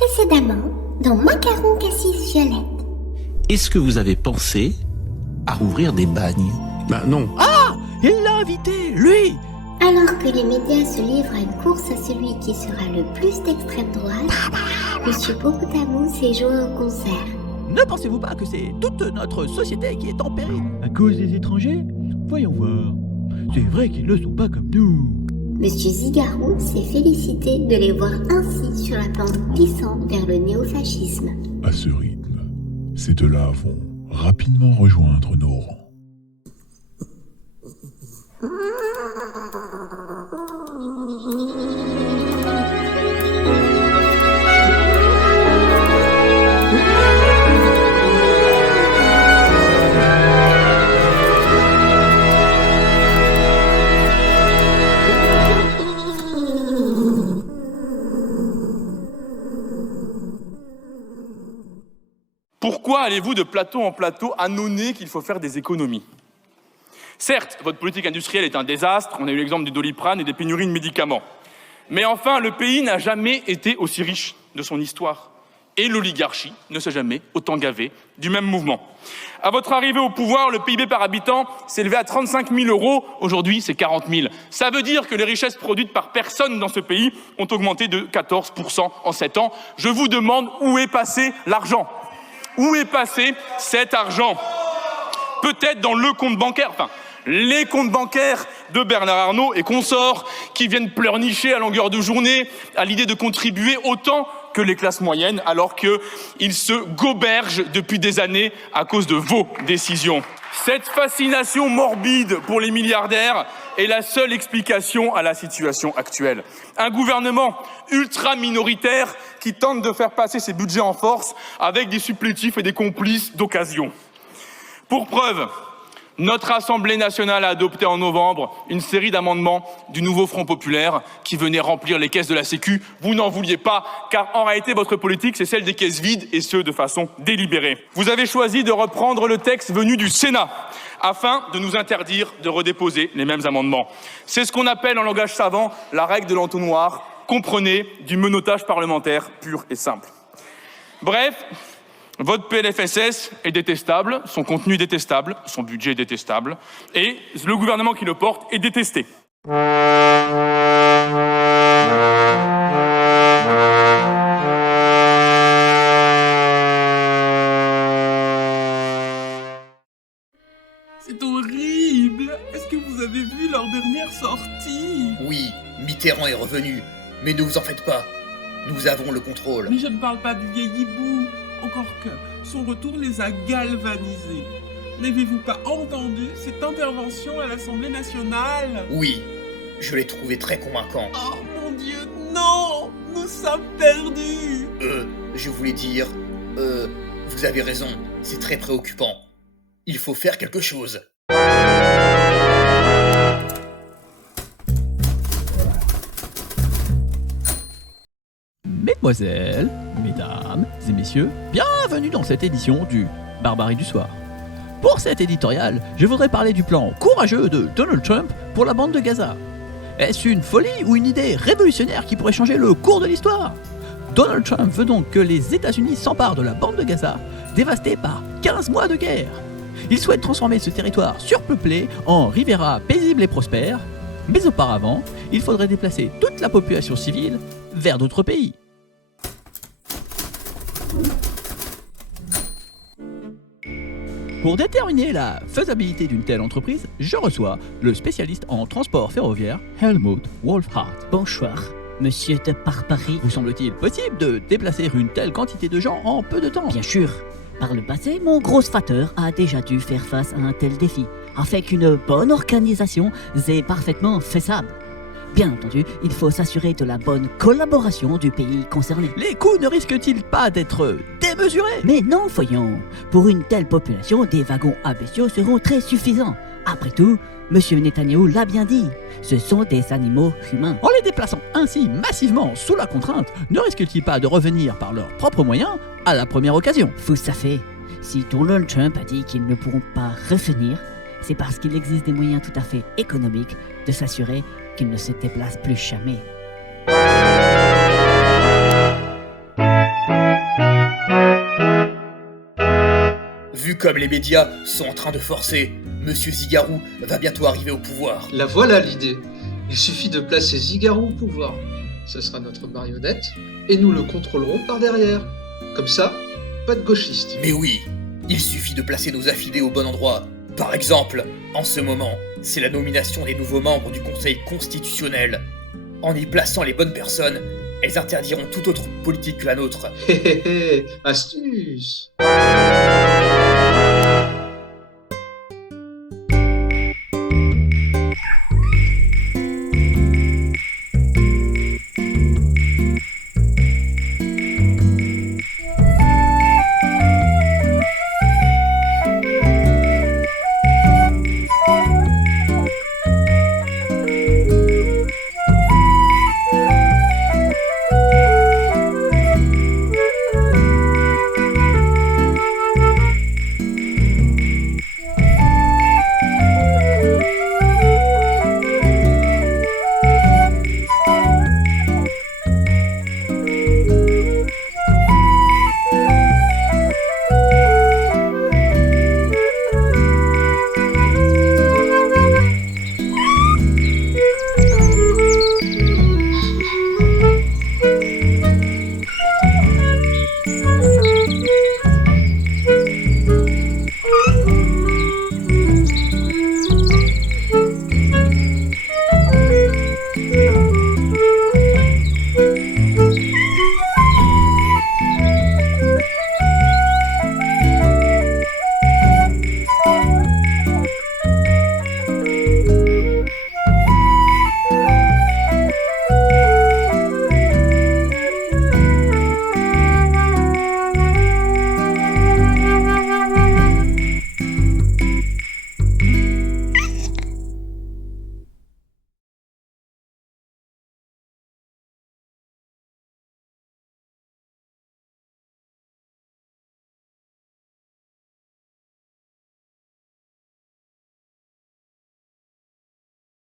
Précédemment, dans Macaron Cassis Violette. Est-ce que vous avez pensé à rouvrir des bagnes? Bah non. Ah! Il l'a invité, lui! Alors que les médias se livrent à une course à celui qui sera le plus d'extrême droite, Monsieur Popotamou s'est joint au concert. Ne pensez-vous pas que c'est toute notre société qui est en péril? À cause des étrangers? Voyons voir. C'est vrai qu'ils ne sont pas comme nous. Monsieur Zigarou s'est félicité de les voir ainsi sur la pente glissante vers le néofascisme. À ce rythme, ces deux-là vont rapidement rejoindre nos rangs. Pourquoi allez-vous de plateau en plateau annoncer qu'il faut faire des économies? Certes, votre politique industrielle est un désastre, on a eu l'exemple du Doliprane et des pénuries de médicaments. Mais enfin, le pays n'a jamais été aussi riche de son histoire. Et l'oligarchie ne s'est jamais autant gavée du même mouvement. À votre arrivée au pouvoir, le PIB par habitant s'est élevé à 35 000 €, aujourd'hui c'est 40 000. Ça veut dire que les richesses produites par personne dans ce pays ont augmenté de 14 % en 7 ans. Je vous demande où est passé l'argent? Où est passé cet argent? Peut-être dans le compte bancaire, enfin, les comptes bancaires de Bernard Arnault et consorts qui viennent pleurnicher à longueur de journée à l'idée de contribuer autant que les classes moyennes alors qu'ils se gobergent depuis des années à cause de vos décisions. Cette fascination morbide pour les milliardaires est la seule explication à la situation actuelle. Un gouvernement ultra minoritaire qui tente de faire passer ses budgets en force avec des supplétifs et des complices d'occasion. Pour preuve, notre Assemblée nationale a adopté en novembre une série d'amendements du nouveau Front populaire qui venaient remplir les caisses de la Sécu. Vous n'en vouliez pas, car en réalité, votre politique, c'est celle des caisses vides, et ce, de façon délibérée. Vous avez choisi de reprendre le texte venu du Sénat, afin de nous interdire de redéposer les mêmes amendements. C'est ce qu'on appelle en langage savant la règle de l'entonnoir, comprenez, du menottage parlementaire pur et simple. Bref, votre PLFSS est détestable, son contenu est détestable, son budget est détestable, et le gouvernement qui le porte est détesté. C'est horrible! Est-ce que vous avez vu leur dernière sortie? Oui, Mitterrand est revenu, mais ne vous en faites pas. Nous avons le contrôle. Mais je ne parle pas du vieil hibou. Encore que, son retour les a galvanisés. N'avez-vous pas entendu cette intervention à l'Assemblée nationale? Oui, je l'ai trouvé très convaincant. Oh mon Dieu, non! Nous sommes perdus! Je voulais dire... vous avez raison, c'est très préoccupant. Il faut faire quelque chose. Mesdemoiselles, mesdames et messieurs, bienvenue dans cette édition du Barbarie du Soir. Pour cet éditorial, je voudrais parler du plan courageux de Donald Trump pour la bande de Gaza. Est-ce une folie ou une idée révolutionnaire qui pourrait changer le cours de l'histoire? Donald Trump veut donc que les États-Unis s'emparent de la bande de Gaza, dévastée par 15 mois de guerre. Il souhaite transformer ce territoire surpeuplé en Riviera paisible et prospère, mais auparavant, il faudrait déplacer toute la population civile vers d'autres pays. Pour déterminer la faisabilité d'une telle entreprise, je reçois le spécialiste en transport ferroviaire, Helmut Wolfhard. Bonsoir, monsieur de Barbarie. Vous semble-t-il possible de déplacer une telle quantité de gens en peu de temps? Bien sûr. Par le passé, mon grossvater a déjà dû faire face à un tel défi. Avec une bonne organisation, c'est parfaitement faisable. Bien entendu, il faut s'assurer de la bonne collaboration du pays concerné. Les coûts ne risquent-ils pas d'être démesurés? Mais non, voyons. Pour une telle population, des wagons à bestiaux seront très suffisants. Après tout, monsieur Netanyahou l'a bien dit, ce sont des animaux humains. En les déplaçant ainsi massivement sous la contrainte, ne risquent-ils pas de revenir par leurs propres moyens à la première occasion? Vous savez, si Donald Trump a dit qu'ils ne pourront pas revenir, c'est parce qu'il existe des moyens tout à fait économiques de s'assurer qu'ils ne se déplacent plus jamais. comme les médias sont en train de forcer, Monsieur Zigarou va bientôt arriver au pouvoir. La voilà l'idée. Il suffit de placer Zigarou au pouvoir. Ce sera notre marionnette, et nous le contrôlerons par derrière. Comme ça, pas de gauchistes. Mais oui, il suffit de placer nos affidés au bon endroit. Par exemple, en ce moment, c'est la nomination des nouveaux membres du Conseil constitutionnel. En y plaçant les bonnes personnes, elles interdiront toute autre politique que la nôtre. Hé hé hé, astuce.